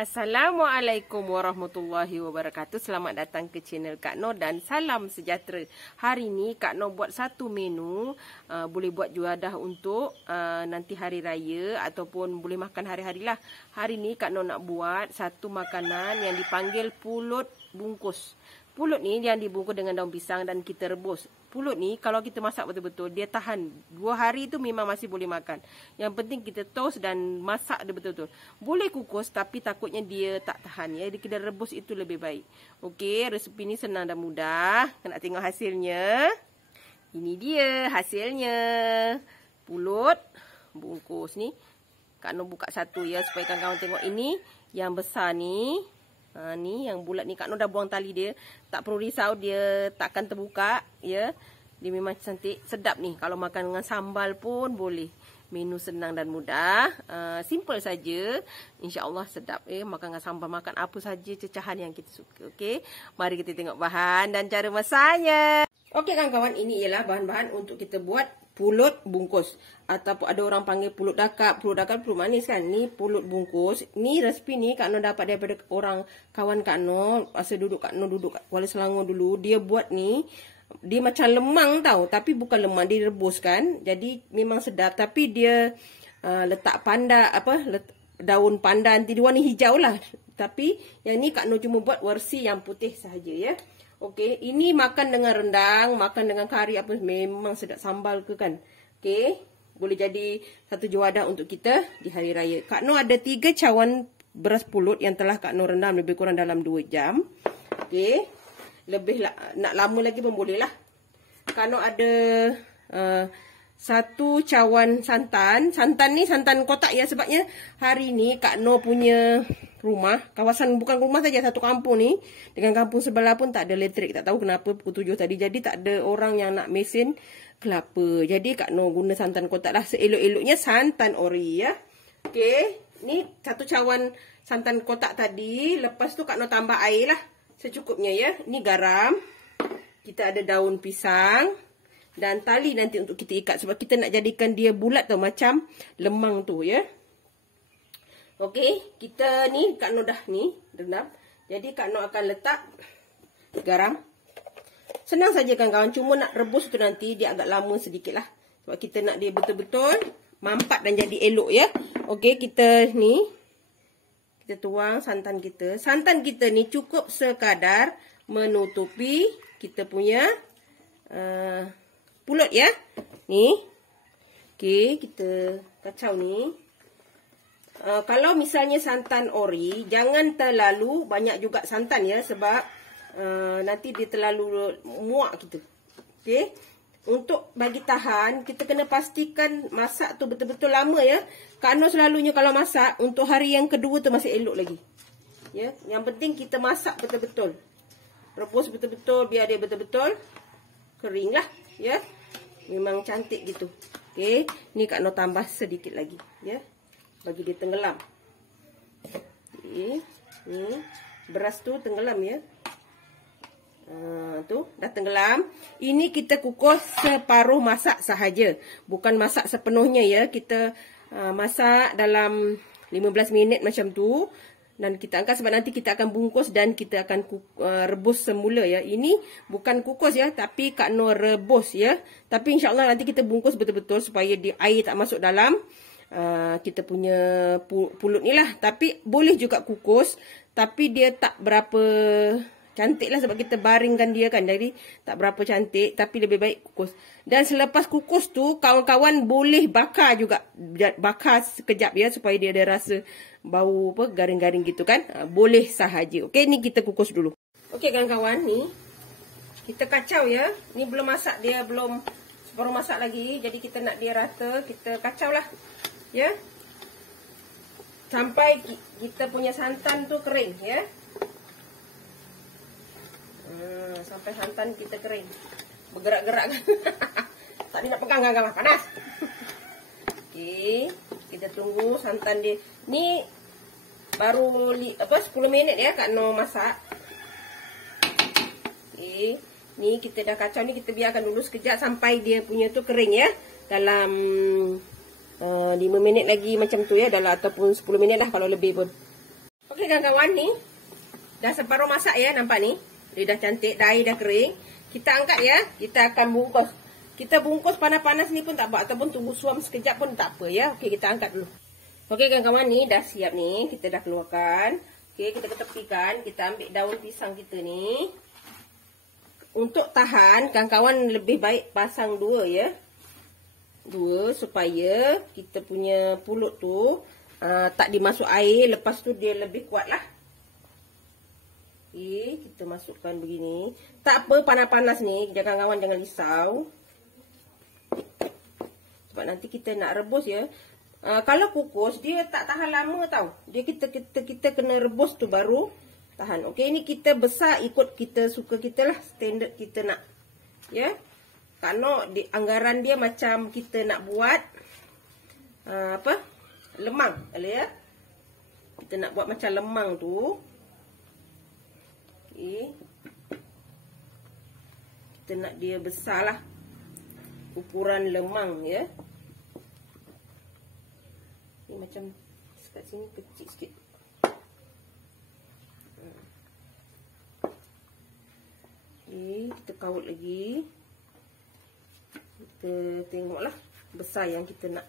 Assalamualaikum warahmatullahi wabarakatuh. Selamat datang ke channel Kak Noh dan salam sejahtera. Hari ni Kak Noh buat satu menu, boleh buat juadah untuk nanti hari raya ataupun boleh makan hari-hari lah. Hari ni Kak Noh nak buat satu makanan yang dipanggil pulut bungkus. Pulut ni yang dibungkus dengan daun pisang dan kita rebus. Pulut ni kalau kita masak betul-betul, dia tahan 2 hari tu memang masih boleh makan. Yang penting kita toast dan masak dia betul-betul. Boleh kukus tapi takutnya dia tak tahan ya. Kita rebus itu lebih baik. Okey, resepi ni senang dan mudah. Nak tengok hasilnya. Ini dia hasilnya. Pulut bungkus ni. Kak Noh buka satu ya supaya kawan-kawan tengok ini yang besar ni. Ni yang bulat ni Kak Noh dah buang tali dia. Tak perlu risau dia takkan terbuka ya. Dia memang cantik, sedap ni. Kalau makan dengan sambal pun boleh. Menu senang dan mudah. Simple saja. InsyaAllah sedap makan dengan sambal, makan apa saja cecahan yang kita suka. Okey. Mari kita tengok bahan dan cara masaknya. Okey kawan-kawan, ini ialah bahan-bahan untuk kita buat pulut bungkus. Ataupun ada orang panggil pulut dakap. Pulut manis kan. Ni pulut bungkus. Ni resepi ni Kak Noh dapat daripada orang kawan Kak Noh. Masa Kak Noh duduk kat Kuala Selangor dulu. Dia buat ni. Dia macam lemang tau. Tapi bukan lemang. Dia rebus kan. Jadi memang sedap. Tapi dia letak daun pandan. Dia warna hijau lah. Tapi yang ni Kak Noh cuma buat versi yang putih sahaja ya. Okey, ini makan dengan rendang, makan dengan kari apa memang sedap, sambal ke kan. Okey, boleh jadi satu juadah untuk kita di hari raya. Kak Noh ada 3 cawan beras pulut yang telah Kak Noh rendam lebih kurang dalam 2 jam. Okey, lebih nak lama lagi pun boleh lah. Kak Noh ada 1 cawan santan. Santan ni santan kotak ya, sebabnya hari ni Kak Noh punya rumah, kawasan bukan rumah saja, satu kampung ni dengan kampung sebelah pun tak ada elektrik. Tak tahu kenapa pukul 7 tadi. Jadi tak ada orang yang nak mesin kelapa. Jadi Kak Noh guna santan kotak lah. Seelok-eloknya santan ori ya. Okey, ni 1 cawan santan kotak tadi. Lepas tu Kak Noh tambah air lah secukupnya ya. Ni garam. Kita ada daun pisang dan tali nanti untuk kita ikat sebab kita nak jadikan dia bulat tau, macam lemang tu ya. Okey, kita ni Kak Noh dah ni rendam. Jadi Kak Noh akan letak garam. Senang saja kawan-kawan, cuma nak rebus tu nanti dia agak lama sedikit lah. Sebab kita nak dia betul-betul mampat dan jadi elok ya. Okey, kita tuang santan kita. Santan kita ni cukup sekadar menutupi kita punya pulut ya. Ni. Okey, kita kacau ni. Kalau misalnya santan ori, jangan terlalu banyak juga santan ya, sebab nanti dia terlalu muak kita. Okey. Untuk bagi tahan, kita kena pastikan masak tu betul-betul lama ya. Kak Noh selalunya kalau masak untuk hari yang kedua tu masih elok lagi. Ya, yang penting kita masak betul-betul. Rebus betul-betul biar dia betul-betul kering lah ya. Memang cantik gitu. Okey, ni Kak Noh tambah sedikit lagi ya. Bagi dia tenggelam. Okay. Ni beras tu tenggelam ya. Tu dah tenggelam. Ini kita kukus separuh masak sahaja. Bukan masak sepenuhnya ya. Kita masak dalam 15 minit macam tu. Dan kita angkat sebab nanti kita akan bungkus dan kita akan rebus semula ya. Ini bukan kukus ya, tapi Kak Noh rebus ya. Tapi insyaAllah nanti kita bungkus betul-betul supaya air tak masuk dalam kita punya pulut ni lah. Tapi boleh juga kukus, tapi dia tak berapa cantik lah sebab kita baringkan dia kan. Jadi tak berapa cantik, tapi lebih baik kukus. Dan selepas kukus tu kawan-kawan boleh bakar juga. Bakar sekejap ya supaya dia ada rasa bau apa garing-garing gitu kan. Boleh sahaja. Okey, ni kita kukus dulu. Okey kawan-kawan, ni kita kacau ya. Ni belum masak, dia belum separuh masak lagi. Jadi kita nak dia rata, kita kacau lah. Ya. Sampai kita punya santan tu kering ya. Sampai santan kita kering. Bergerak-gerak. Tak nak pegang kawan-kawan, panas. Okey, kita tunggu santan dia. Ni baru 10 minit ya Kak Noh masak. Okey, ni kita dah kacau ni, kita biarkan dulu sekejap sampai dia punya tu kering ya. Dalam 5 minit lagi macam tu ya, dalam ataupun 10 minit lah kalau lebih pun. Okey kawan-kawan, ni dah separuh masak ya, nampak ni. Dia dah cantik, dah air dah kering. Kita angkat ya, kita akan bungkus. Kita bungkus panas-panas ni pun tak apa, ataupun tunggu suam sekejap pun tak apa ya. Okey, kita angkat dulu. Okey kawan-kawan, ni dah siap ni, kita dah keluarkan. Okey, kita ketepikan, kita ambil daun pisang kita ni. Untuk tahan, kawan-kawan lebih baik pasang 2 ya. 2 supaya kita punya pulut tu tak dimasuk air, lepas tu dia lebih kuat lah. Okey, kita masukkan begini. Tak apa panas-panas ni, kawan-kawan jangan risau. Sebab nanti kita nak rebus ya. Kalau kukus dia tak tahan lama tau. Dia kita kena rebus tu baru tahan. Okey, ni kita besar ikut kita suka kita lah, standard kita nak. Ya. Kalau di anggaran dia macam kita nak buat lemang, ya. Kita nak buat macam lemang tu. Okey. Kita nak dia besar lah. Ukuran lemang ya. Ni macam dekat sini kecil sikit. Okey, kita kaut lagi. Kita tengoklah besar yang kita nak.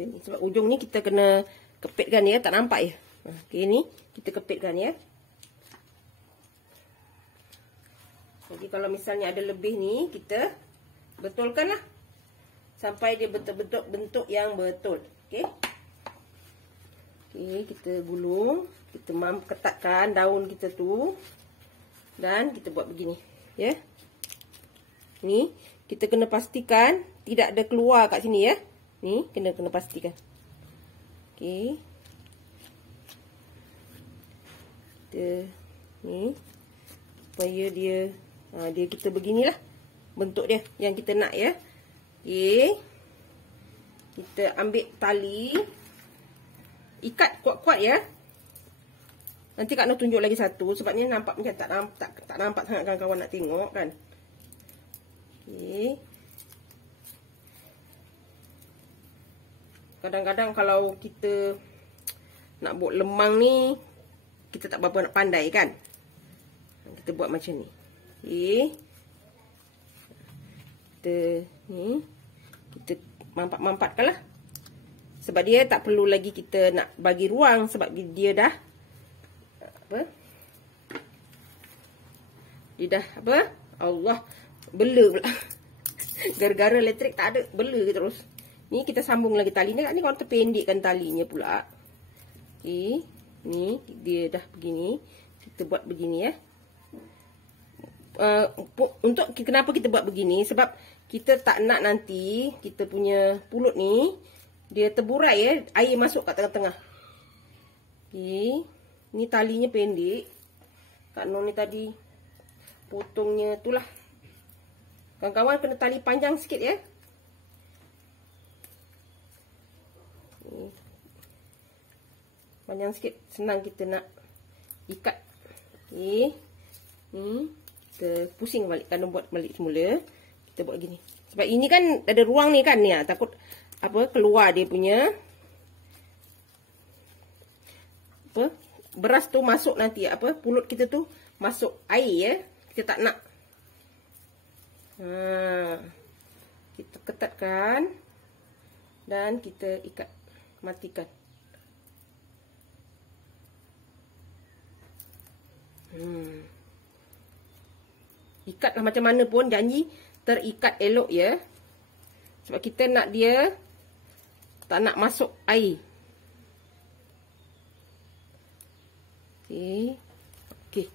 Sebab ujung ni kita kena kepitkan ya, tak nampak ya. Okey, ni kita kepitkan ya. Jadi kalau misalnya ada lebih ni, kita betulkan lah. Sampai dia betul-betul bentuk yang betul. Okey. Okey, kita gulung. Kita ketatkan daun kita tu. Dan kita buat begini. Ya. Ni, kita kena pastikan tidak ada keluar kat sini ya. Ni, kena pastikan. Okey. Kita, ni. Supaya dia kita beginilah bentuk dia yang kita nak ya. Okey. Kita ambil tali, ikat kuat-kuat ya. Nanti Kak Noh tunjuk lagi satu sebabnya nampak macam tak nampak sangat kawan-kawan nak tengok kan. Okey. Kadang-kadang kalau kita nak buat lemang ni, kita tak berapa nak pandai kan. Kita buat macam ni. Okey. Kita mampat-mampatkan lah. Sebab dia tak perlu lagi kita nak bagi ruang. Sebab dia dah Allah, bela pula. Gara-gara elektrik tak ada, bela terus. Ni kita sambung lagi tali ni. Ni kalau terpendekkan talinya pula. Okey. Ni dia dah begini. Kita buat begini ya. Untuk kenapa kita buat begini, sebab kita tak nak nanti kita punya pulut ni dia terburai ya, air masuk kat tengah-tengah. Okey, ni talinya pendek. Kak Noh ni tadi potongnya itulah. Kawan-kawan kena tali panjang sikit ya. Panjang sikit, senang kita nak ikat. Okey. Ni kita pusing balik, kan buat balik semula. Kita buat gini. Sebab ini kan ada ruang ni kan ni, takut keluar dia punya beras tu masuk nanti pulut kita tu masuk air ya. Kita tak nak. Kita ketatkan dan kita ikat, matikan. Ikatlah macam mana pun, janji terikat elok ya. Sebab kita nak dia tak nak masuk air. Okey. Okey.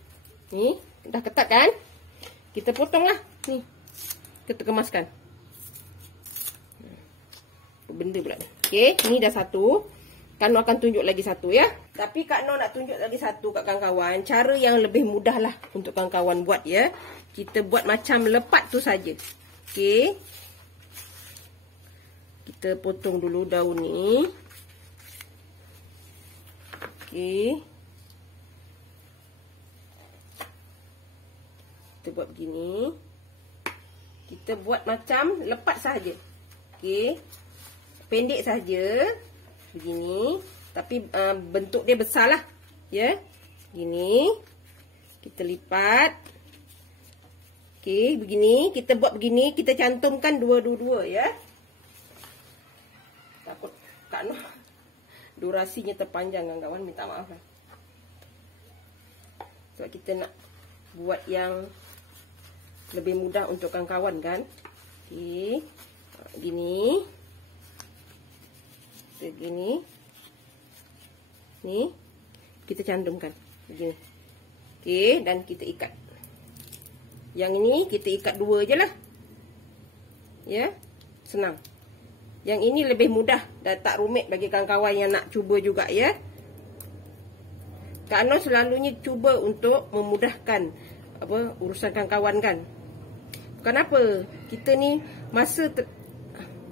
Ni dah ketat kan? Kita potonglah ni. Kita kemaskan. Benda pula ni. Okey, ni dah satu. Kak Noh akan tunjuk lagi satu ya. Tapi Kak Noh nak tunjuk lagi satu kat kawan-kawan. Cara yang lebih mudah lah untuk kawan-kawan buat ya. Kita buat macam lepat tu saja. Okey. Kita potong dulu daun ni. Okey. Kita buat begini. Kita buat macam lepat saja. Okey. Pendek saja. begini. Tapi bentuk dia besar lah. Ya. Gini. Kita lipat. Okey, begini. Kita buat begini. Kita cantumkan dua-dua ya. Takut Kak Noh durasinya terpanjang kawan-kawan. Minta maaf lah. Sebab kita nak buat yang lebih mudah untuk kawan-kawan kan. Okey. Gini. Begini. Ni. Kita cantumkan. Begini. Okey. Dan kita ikat. Yang ini kita ikat dua je lah. Ya. Senang. Yang ini lebih mudah. Dan tak rumit bagi kawan-kawan yang nak cuba juga ya. Kak Noh selalunya cuba untuk memudahkan urusan kawan-kawan kan. Kenapa? Kita ni masa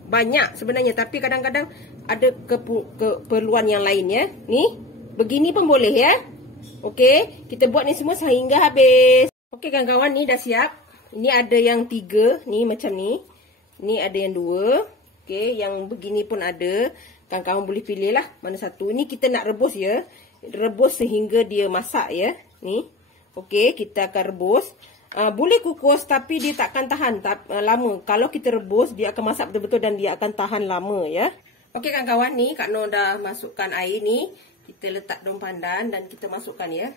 banyak sebenarnya, tapi kadang-kadang ada keperluan yang lain ya. Ni, begini pun boleh ya. Okey, kita buat ni semua sehingga habis. Okey kawan-kawan, ni dah siap. Ini ada yang 3, ni macam ni. Ni ada yang 2. Okey, yang begini pun ada. Kawan-kawan boleh pilih lah mana satu. Ini kita nak rebus ya. Rebus sehingga dia masak ya. Ni. Okey, kita akan rebus. Boleh kukus tapi dia takkan tahan lama. Kalau kita rebus, dia akan masak betul-betul dan dia akan tahan lama ya. Okey kawan-kawan, ni Kak Noh dah masukkan air ni. Kita letak daun pandan dan kita masukkan ya.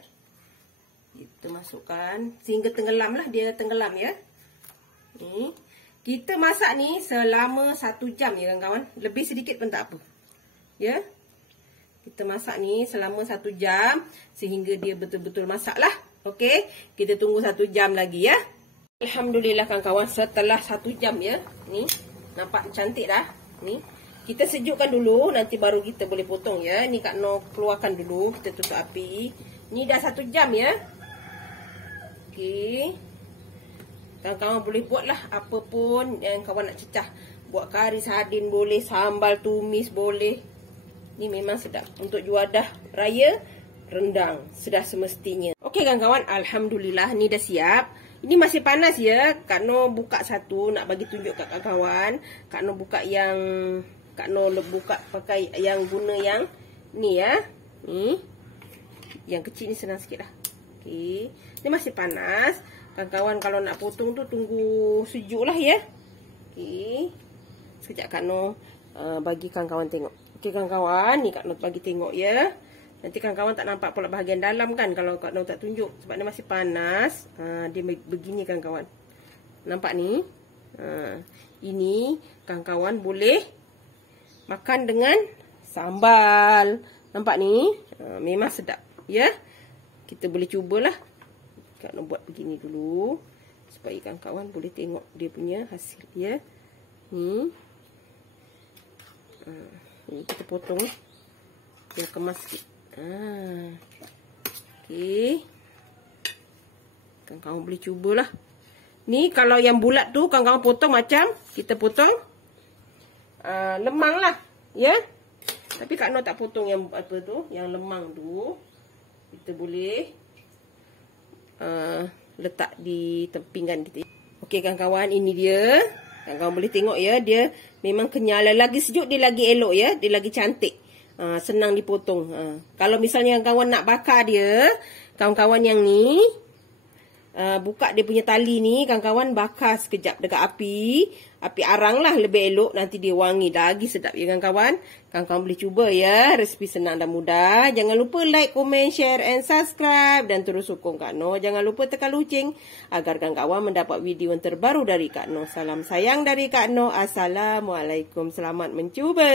Kita masukkan sehingga tenggelam lah, dia tenggelam ya. Ni. Kita masak ni selama 1 jam ya kawan-kawan. Lebih sedikit pun tak apa. Ya. Kita masak ni selama 1 jam sehingga dia betul-betul masak lah. Okey, kita tunggu 1 jam lagi ya. Alhamdulillah kawan-kawan, setelah 1 jam ya. Ni, nampak cantik dah. Ni, kita sejukkan dulu, nanti baru kita boleh potong ya. Ni Kak Noh keluarkan dulu, kita tutup api. Ni dah 1 jam ya. Okey. Kawan-kawan boleh buatlah apa pun yang kawan nak cecah. Buat kari sardin boleh, sambal tumis boleh. Ni memang sedap. Untuk juadah raya, rendang sudah semestinya. Okey kawan-kawan, alhamdulillah ni dah siap. Ini masih panas ya. Kak Noh buka satu nak bagi tunjuk kat kawan-kawan. Kak Noh buka yang pakai yang guna yang ni ya. Ni. Yang kecil ni senang sikit lah. Okey. Ni masih panas. Kawan-kawan kalau nak potong tu tunggu sejuk lah ya. Okey. Sekejap Kak Noh bagi kawan-kawan tengok. Okey kawan-kawan, ni Kak Noh bagi tengok ya. Nanti kawan-kawan tak nampak pula bahagian dalam kan kalau Kak Noh tak tunjuk. Sebab dia masih panas. Dia begini kawan-kawan. Nampak ni? Ini kawan-kawan boleh makan dengan sambal. Nampak ni? Memang sedap. Ya? Kita boleh cubalah. Kak Noh buat begini dulu. Supaya kawan-kawan boleh tengok dia punya hasil. Ya? Ni. Ni kita potong. Dia kemas sikit. Okey. Kawan-kawan boleh cubalah. Ni kalau yang bulat tu kawan-kawan potong macam kita potong lemang lah, ya. Tapi Kak Noh tak potong yang apa tu, yang lemang tu. Kita boleh letak di pinggan kita. Okey kawan-kawan, ini dia. Kawan-kawan boleh tengok ya, dia memang kenyal. Lagi sejuk dia lagi elok ya, dia lagi cantik. Senang dipotong. Kalau misalnya kawan nak bakar dia, kawan-kawan yang ni, buka dia punya tali ni, kawan-kawan bakar sekejap dekat api arang lah, lebih elok. Nanti dia wangi lagi sedap ya kawan-kawan. Kawan-kawan boleh cuba ya, resipi senang dan mudah. Jangan lupa like, komen, share and subscribe. Dan terus sokong Kak Noh. Jangan lupa tekan loceng agar kawan-kawan mendapat video yang terbaru dari Kak Noh. Salam sayang dari Kak Noh. Assalamualaikum. Selamat mencuba.